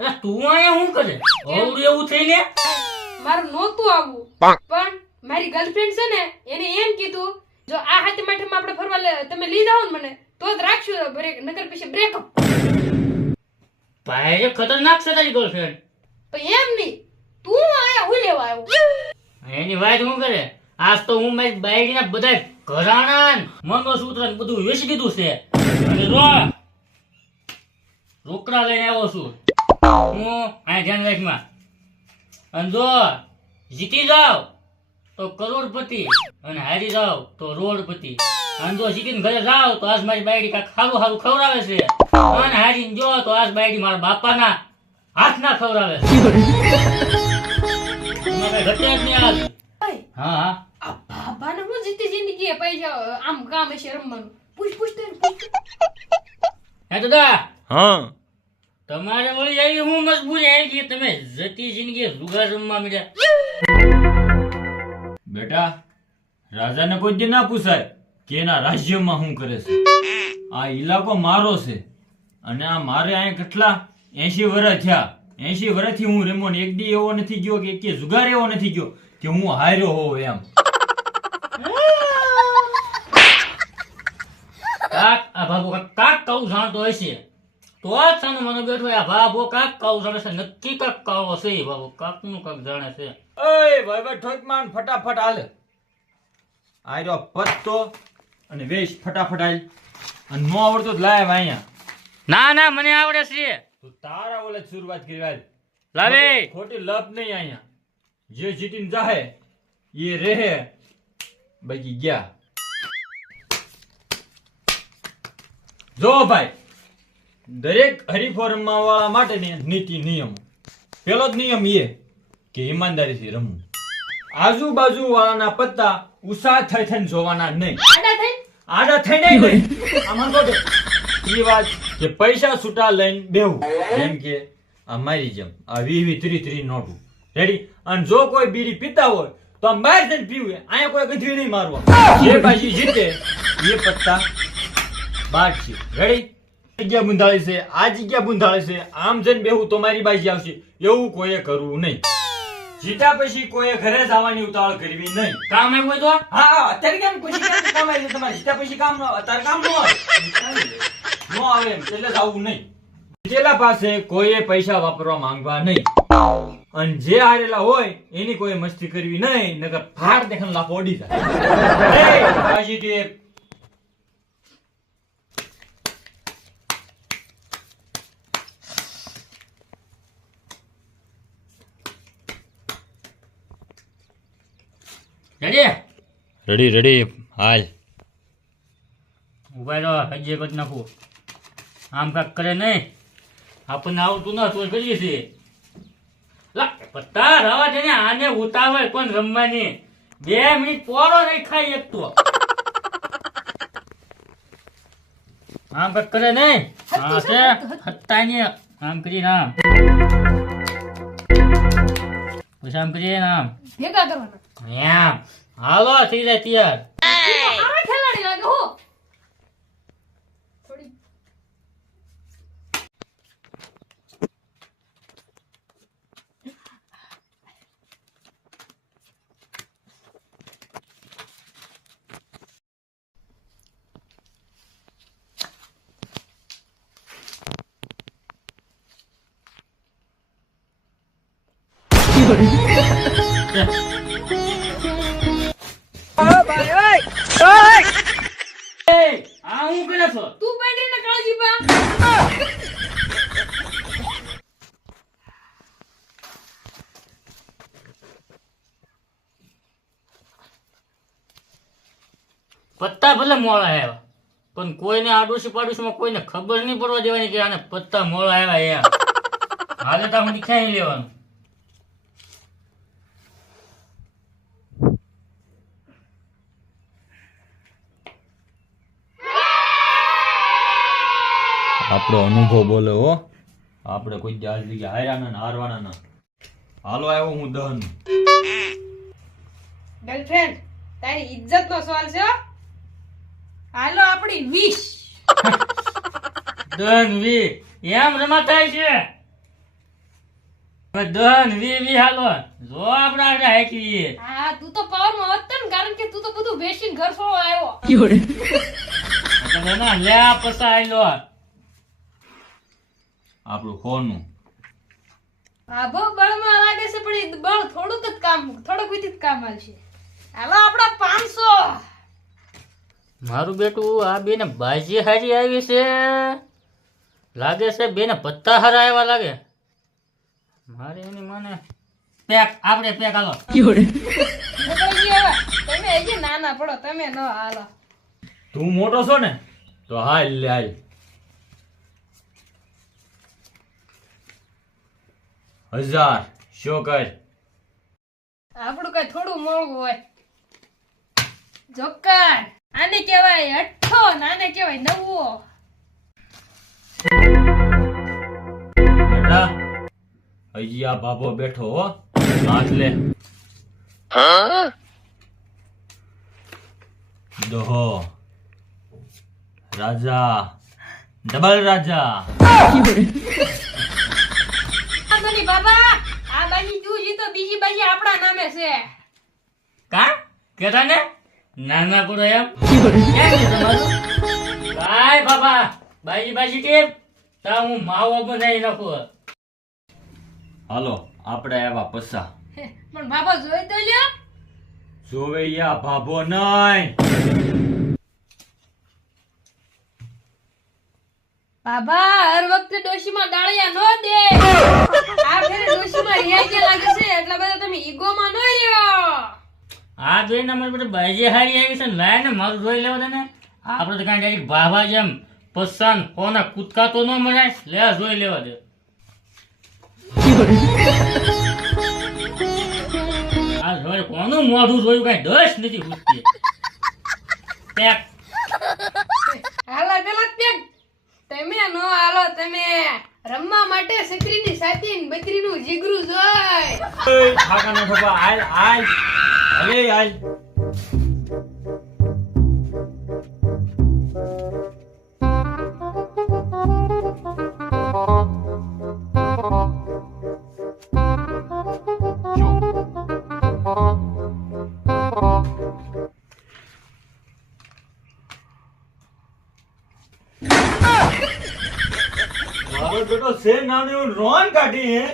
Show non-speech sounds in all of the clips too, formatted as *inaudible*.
અલા તું અહીંયા શું કરે? ઓવડું એવું થઈને? મારું નહોતું આવવું. પણ મારી ગર્લફ્રેન્ડ છે ને એને એમ કીધું જો આ હાથે માઠેમાં આપણે ફરવા તમે લઈ જાઓ ને મને તો જ રાખશું બ્રેક નકર પછી બ્રેકઅપ ભાઈ ખતરનાક છે તારી ગર્લફ્રેન્ડ પણ એમ નહીં તું આયા હું લેવા આવ્યો? એની વાત શું કરે? આજ તો હું મારી બાયડીના બધા ઘરાણા મંગળસૂત્ર ને બધું વેચી દીધું છે. અને જો રોકડા લઈને આવ્યો છું. હું આ ધ્યાન રાખમાં. અને જો જીતી જાવ તો કરોડપતિ અને હારી જાવ તો રોડપતિ. અને જો જીતીને ઘરે જાવ તો આજ મારી બાયડી કાંઈક સારું સારું ખવડાવે છે. અને હારીને જો તો આજ બાયડી મારા બાપાના હાથના ખવડાવે છે. હા હા. આ હું જીતી જિંદગી પૈસા આમ કામ હશે રમવાનું. પૂછ પૂછ તો એને, પૂછ. હે દાદા હા. તમારે વળી આવી હું મજબૂરી આવી ગઈ તમે જતી જિંદગી જુગાર રમવા મળ્યા બેટા રાજાને કોઈ દી ના પૂછાય કે એના રાજ્યમાં શું કરે છે. આ ઇલાકો મારો છે અને આ મારે અહીંયા કેટલા? એસી વર્ષ થયા. એસી વર્ષથી હું રેમો ને એક દી એવો નથી ગયો કે કે જુગાર એવો નથી ગયો કે હું હાર્યો હોઉં એમ. કાક આ બાબુ કાક કાક કહું જાણતો હશે તો જ સાનો મને બેઠો આ બાબો કાક કહું જાણે છે? નક્કી કાક કાવો છે? એ બાબુ કાકનું કાક જાણે છે? એ ભાઈ ભાઈ ઠોક માન ફટાફટ હાલે. આર્યો પત્તો અને વેશ ફટાફટ આય અને નો આવડતો જ લાય અહીંયા. ના ના મને આવડે છે. તું તારા ઓલે શરૂઆત કરી વાલ લાવે. ખોટી લપ નહીં અહીંયા. જે જીતીને જાહે એ રહે. બાકી ગયા. જો ભાઈ. દરેક હરીફો રમવા વાળા માટેની નીતિ નિયમો. પેલો જ નિયમ એ કે ઈમાનદારીથી રમવું. આજુબાજુ વાળાના પત્તા ઉષા થઈ થઈને જોવાના નહીં. આડા થઈ? નહીં આમાં તો. એ વાત કે પૈસા છૂટા લઈને બેહું. જેમ કે આ મારી જેમ આ વી વી ત્રી ત્રી નોટું. રેડી અને જો કોઈ બીડી પીતા હોય તો આમ બહાર જઈને પીવું. અહીંયા કોઈ ગધવી નહીં મારવા. જે પાછી જીતે એ પત્તા બાર છે. રેડી જગ્યા બુંધાળી છે આ જગ્યા બુંધાળી છે આમ જઈને બેહું તો મારી બાજી આવશે. એવું કોઈએ કરવું નહીં. જીતા પછી કોઈએ ઘરે જવાની ઉતાવળ કરવી નહીં. કામ આવ્યું હોય તો? હા અત્યારે કેમ પછી કામ આવી તમારે. જીતા પછી કામ અત્યારે કામ ન ન આવે એમ એટલે જવું નહીં. જીતેલા પાસે કોઈએ પૈસા વાપરવા માંગવા નહીં. અને જે હારેલા હોય એની કોઈ મસ્તી કરવી નહીં નકર ફાડ દેખાડ લાફો ઓડી જાય. રેડી રેડી રેડી હાલ ઊભા રહો હજી એક જ નાખું. આમ કાક કરે નહીં. આપણને આવતું ન તો કરીએ છીએ પત્તા રવા છે ને આને ઉતાવળ પણ રમવાની? બે મિનિટ પોરો નહીં ખાઈ એક તો. આમ કાક કરે નહીં? હા છે હત્તાની આમ કરી આમ. પછી આમ કરીએ ને ભેગા કરવાના. એમ હાલો થઈ જાય તૈયાર આ ખેલાડી લાગે હો થોડી એ આ હું કરે છો તું બેઠીને કાળજી પા ભલે આવ્યા. પણ કોઈને આડોશી પાડોશીમાં કોઈને ખબર નહીં પડવા દેવાની કે આને પત્તા મોળા આવ્યા એમ. હાલે તો હું ખ્યાલ લેવાનું. આપણો અનુભવ બોલે હો. આપણે કોઈ દી જગ્યા હાર્યા ના હારવાના ના. હાલો આવ્યો હું દહન. ગર્લફ્રેન્ડ તારી ઇજ્જત નો સવાલ છે વિશ. દન વી. એમ રમાતા છે. દન વી વી હાલો. જો આપણે આગળ હાકી હા તું તો પાવરમાં વધતો ને કારણ કે તું તો બધું બેસીને ઘર છોડો આવ્યો. ના લે આપણું હા બહુ બળમાં લાગે છે પણ બળ થોડુંક જ કામ થોડુંક વિધિત કામ આવશે હાલો આપડા પાંચસો. મારું બેટું આ બેને બાજી હારી આવી છે. લાગે છે બેને પત્તા હારા આવ્યા લાગે. મારે એની મને પેક આપણે પેક હાલો તમે હજી નાના પડો તમે ન હાલો. તું મોટો છો ને તો હાલ લે હાલ. હજાર શો કર? આપણું કઈ થોડું મોળું હોય. જોકર આને કહેવાય અઠ્ઠો નાને આને કહેવાય નવો બેટા હજી આ બાબો બેઠો હો. હાથ લે. દોહો. રાજા. ડબલ રાજા. આ બની બાબા આ બાજી તું જીતો બીજી બાજી આપણા નામે છે. કા? કેતા ને નાના પડો એમ? કેમ છે તમારું કાય બાબા બાજી બાજી કેમ તા હું માવો બનાવી નાખું હાલો આપણે આવ્યા પસા. પણ બાબા જોઈ તો લ્યો. જોવે યા ભાભો નહીં. બાબા હર વખતે ડોશીમાં ડાળિયા નો દે. આ ફેરે ડોશીમાં રિયાઈ લાગે છે એટલા બધા તમે ઈગોમાં ન રહ્યો. આ જોઈને અમારી પાસે બાજી હારી આવી છે લાય મારું જોઈ લેવા દે ને. આપણે તો કાંઈ ડાયરેક્ટ ભાભા જેમ પસંદ કોના કૂદકા તો ન મળાય લે જોઈ લેવા દે. આ જોઈ, કોનું મોઢું જોયું કાંઈ દસ નથી ઉઠતી પેક હાલા, પેલા તમે નો હાલો, તમે. રમવા માટે સકરીની સાથી ને બકરીનું જીગરું જોય હાલ હાલ. અરે હાલ. નાનો રોન કાઢી હે.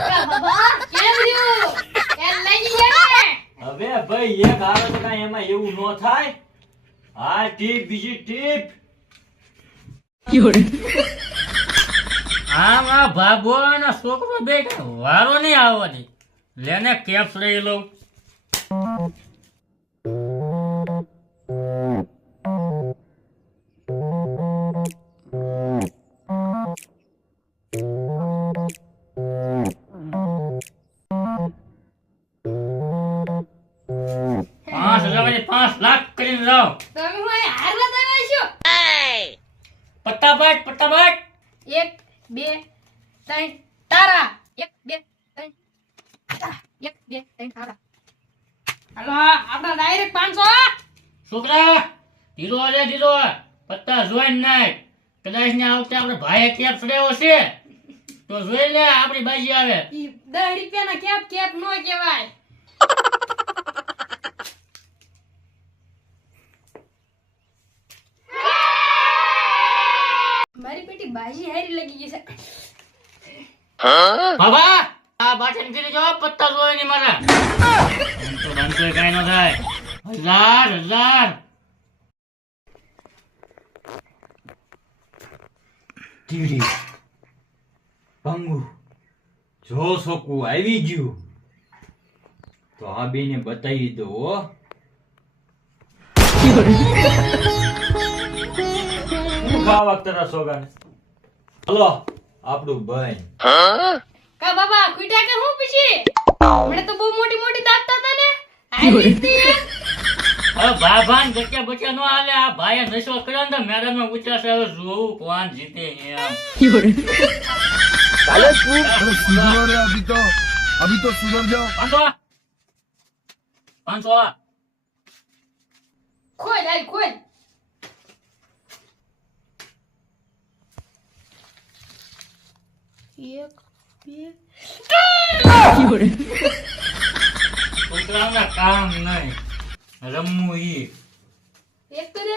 બાબા કેમ રહ્યું? કેમ લઈ ગયા હવે ભાઈ એક આવે તો કાંઈ એમાં એવું ન થાય. આ ટીપ બીજી ટીપ. આમ આ ભાગો અને છોકરો બે વારો નહીં આવવાની. લેને કેપ્સ લઈ લઉં પાંચ લાખ કરીને જાઓ. તમે હું અહીં હારવા આવ્યા છો? પટ્ટાબાટ પટાપટ એક બે ત્રણ તારા. એક બે ત્રણ તારા. એક બે ત્રણ તારા. હાલો આપણા ડાયરેક્ટ પાંચસો. છોકરા ધીરો રે ધીરો. પત્તા જોઈને નાખ કદાચ ને આવતે આપણે ભાઈએ કેપ ચડાવ્યો છે તો જોઈ લે આપણી બાજી આવે. દસ રૂપિયાના કેપ કેપ નો કહેવાય. મારી બાજી હારી લાગી ગઈ છે બાબા આ બાટન કરી જો પત્તા જોઈ ની મારા એમ તો બનતો કઈ ન થાય હજાર હજાર ટીડી પંગુ જો સોકુ આવી ગયું તો આ બેને બતાવી દો હો. *laughs* ખાવા તરા સોગાને. હલો આપણું બહેન કા બાબા ખુટા કે હું પછી? મને તો બહુ મોટી મોટી દાંતતા હતા ને. ખોલ. એક બે છોકરાઓના કામ નહીં. રમવું ઈ. એક તો દે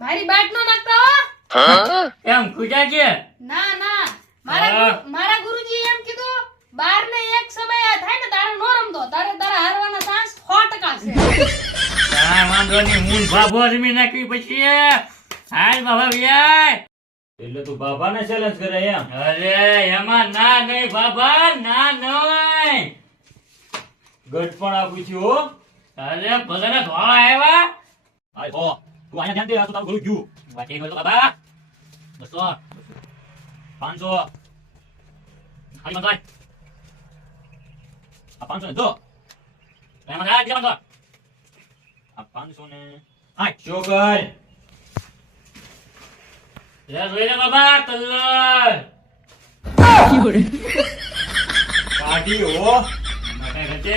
મારી બાટ નો નાખતા હો. એમ ખુજા છે ના ના. મારા મારા ગુરુજી એમ કીધું બાર ને એક સમય થાય ને તારે નો રમતો તારે તારા હારવાના ચાન્સ સો ટકા છે. કાંઈ વાંધો નહીં હું ને રમી નાખી પછી હાલ બાબા વ્યાય એટલે તું બાબાને ચેલેન્જ કરે એમ? અરે એમાં ના નહીં બાબા ના નહીં. ગઢ પણ આપું છું હો. અરે ભલે ધોળા આવ્યા હો. તું અહીંયા ધ્યાન દે આ તો તારું ગળું ગયું. વાટી ગયો બાબા. બસો. પાંચસો. ખાલી મંગાય. આ પાંચસો ને જે મંગો આ પાંચસો ને આઠ. ચોકર લે જોઈ લે બાબા કલર કાઢી હો. એમાં કઈ ઘટે.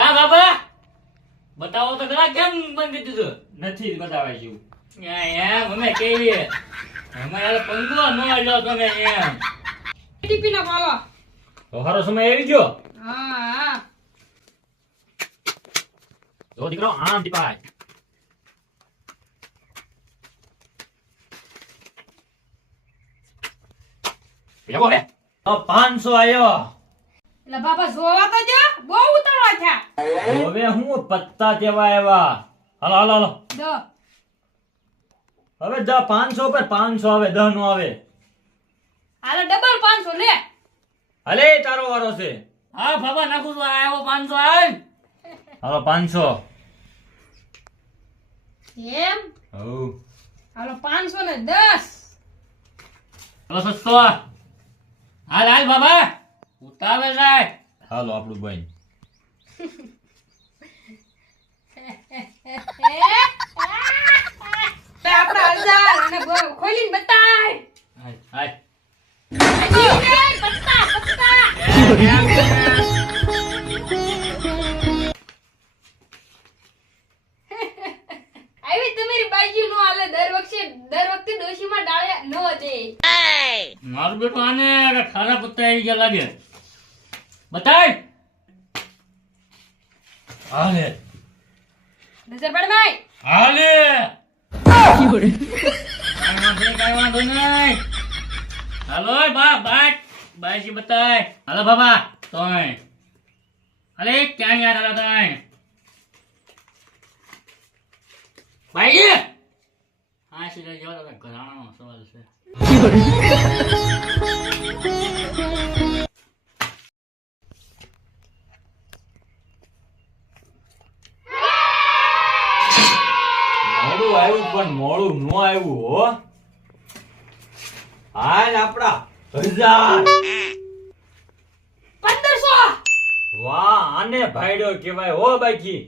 હા બાબા બતાવો તો ખરા કેમ બંધ કરી દીધું? નથી બતાવાય જેવું. એમ અમે કેવી એમાં યાર પંખો ન લ્યો તમે એમ. ટીપી ના પાલો તો સારો સમય આવી ગયો. હા હા. જો દીકરો આમ ટીપાય. બેગો બે પાંચસો આયો. એટલે બાબા જોવા તો જો બહુ ઉતાવળા થયા. હવે હું પત્તા દેવા આવ્યા હાલો હાલો હાલો. દો. હવે દસ પાંચસો પર પાંચસો આવે દસ નો આવે. હાલે ડબલ પાંચસો લે. હલે તારો વારો છે. હા બાબા નાખું છું આવ્યો પાંચસો હાલ હાલો પાંચસો. એમ? હવ હાલો પાંચસો ને દસ. હવે સસ્તો. હાલ હાલ બાબા. ઉતાવે જાય હાલો આપણું બન. *laughs* નજર ભાઈ. હાલે. નહીં, કાંઈ વાંધો નહીં. હાલો બા બાટ બાઈજી બતાય. હાલો બાબા તોય. અરે ક્યાં યાર હાલો તોય? ભાઈ હા સીધા જવા દાદા ઘરાણાનો સવાલ છે મોડું આવ્યું પણ મોડું નો આવ્યું હો. હાલ આપડા હજાર. પંદરસો. વાહ આને ભાઈડો કહેવાય હો બાકી.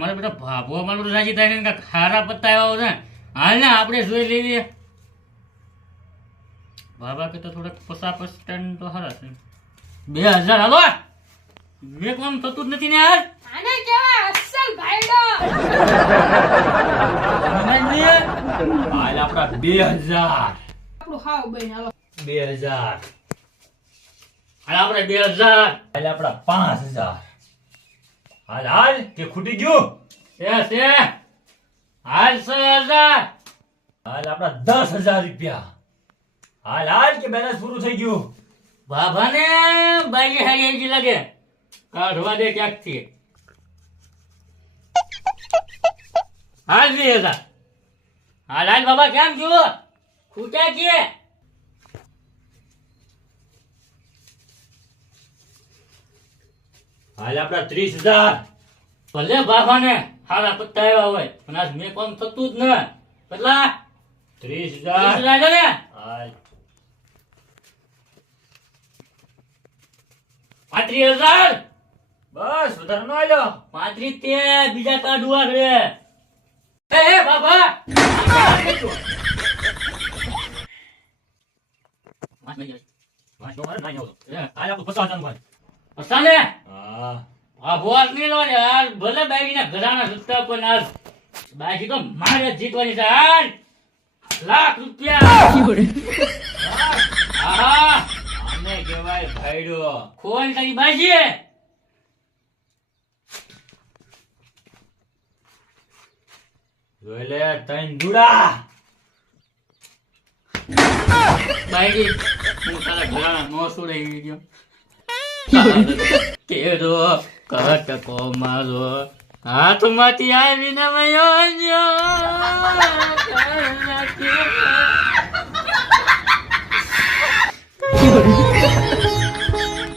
મારે બેટા ભાભો મારું રાજી થાય ને ખારા પત્તા આવ્યા છે. હાલ ને આપણે જોઈ લેવી બાબા કે તો થોડાક તો છે. બે હજાર હાલો. મેં કોમ થતું જ નથી ને યાર આને કહેવાય અસલ ભાઈડો. હાલ આપડા બે હજાર. હાવ બેન હાલો. બે હાલ આપણે બે હાલ આપડા પાંચ હજાર. હાલ હાલ કે ખૂટી ગયું. છે છે હાલ છ હજાર. હાલ આપડા દસ હજાર રૂપિયા. હાલ હાલ કે બેલેન્સ પૂરું થઈ ગયું. બાબાને બાજી હારી આવી લાગે. કાઢવા દે ક્યાંકથી. હાલ બે હજાર હાલ હાલ બાબા કેમ જુઓ ખૂટ્યા છીએ હાલ આપડા ત્રીસ હજાર. ભલે બાબાને હારા પત્તા આવ્યા હોય પણ આજ મેં કોમ થતું જ ન. કેટલા? ત્રીસ હજાર. ને? હાલ. પાંત્રીસ હજાર? બસ વધારે નો આવ્યો પાંત્રીસ તે બીજા કાઢવા છે એ એ બાબા. વાંચો મારે ના ભલે ઘરાના સત્તા પણ આજ બાકી તો મારે જીતવાની છે હાલ. લાખ રૂપિયા. *laughs* આહા કહેવાય ભાઈડો. ખોવાની તારી બાજી જોઈ લે તૈન દુડા બાજી હું તારા ઘરાણા નો સુડાઈ ગયો કેરો કટકો મારો. હાથમાંથી આવીને મયો.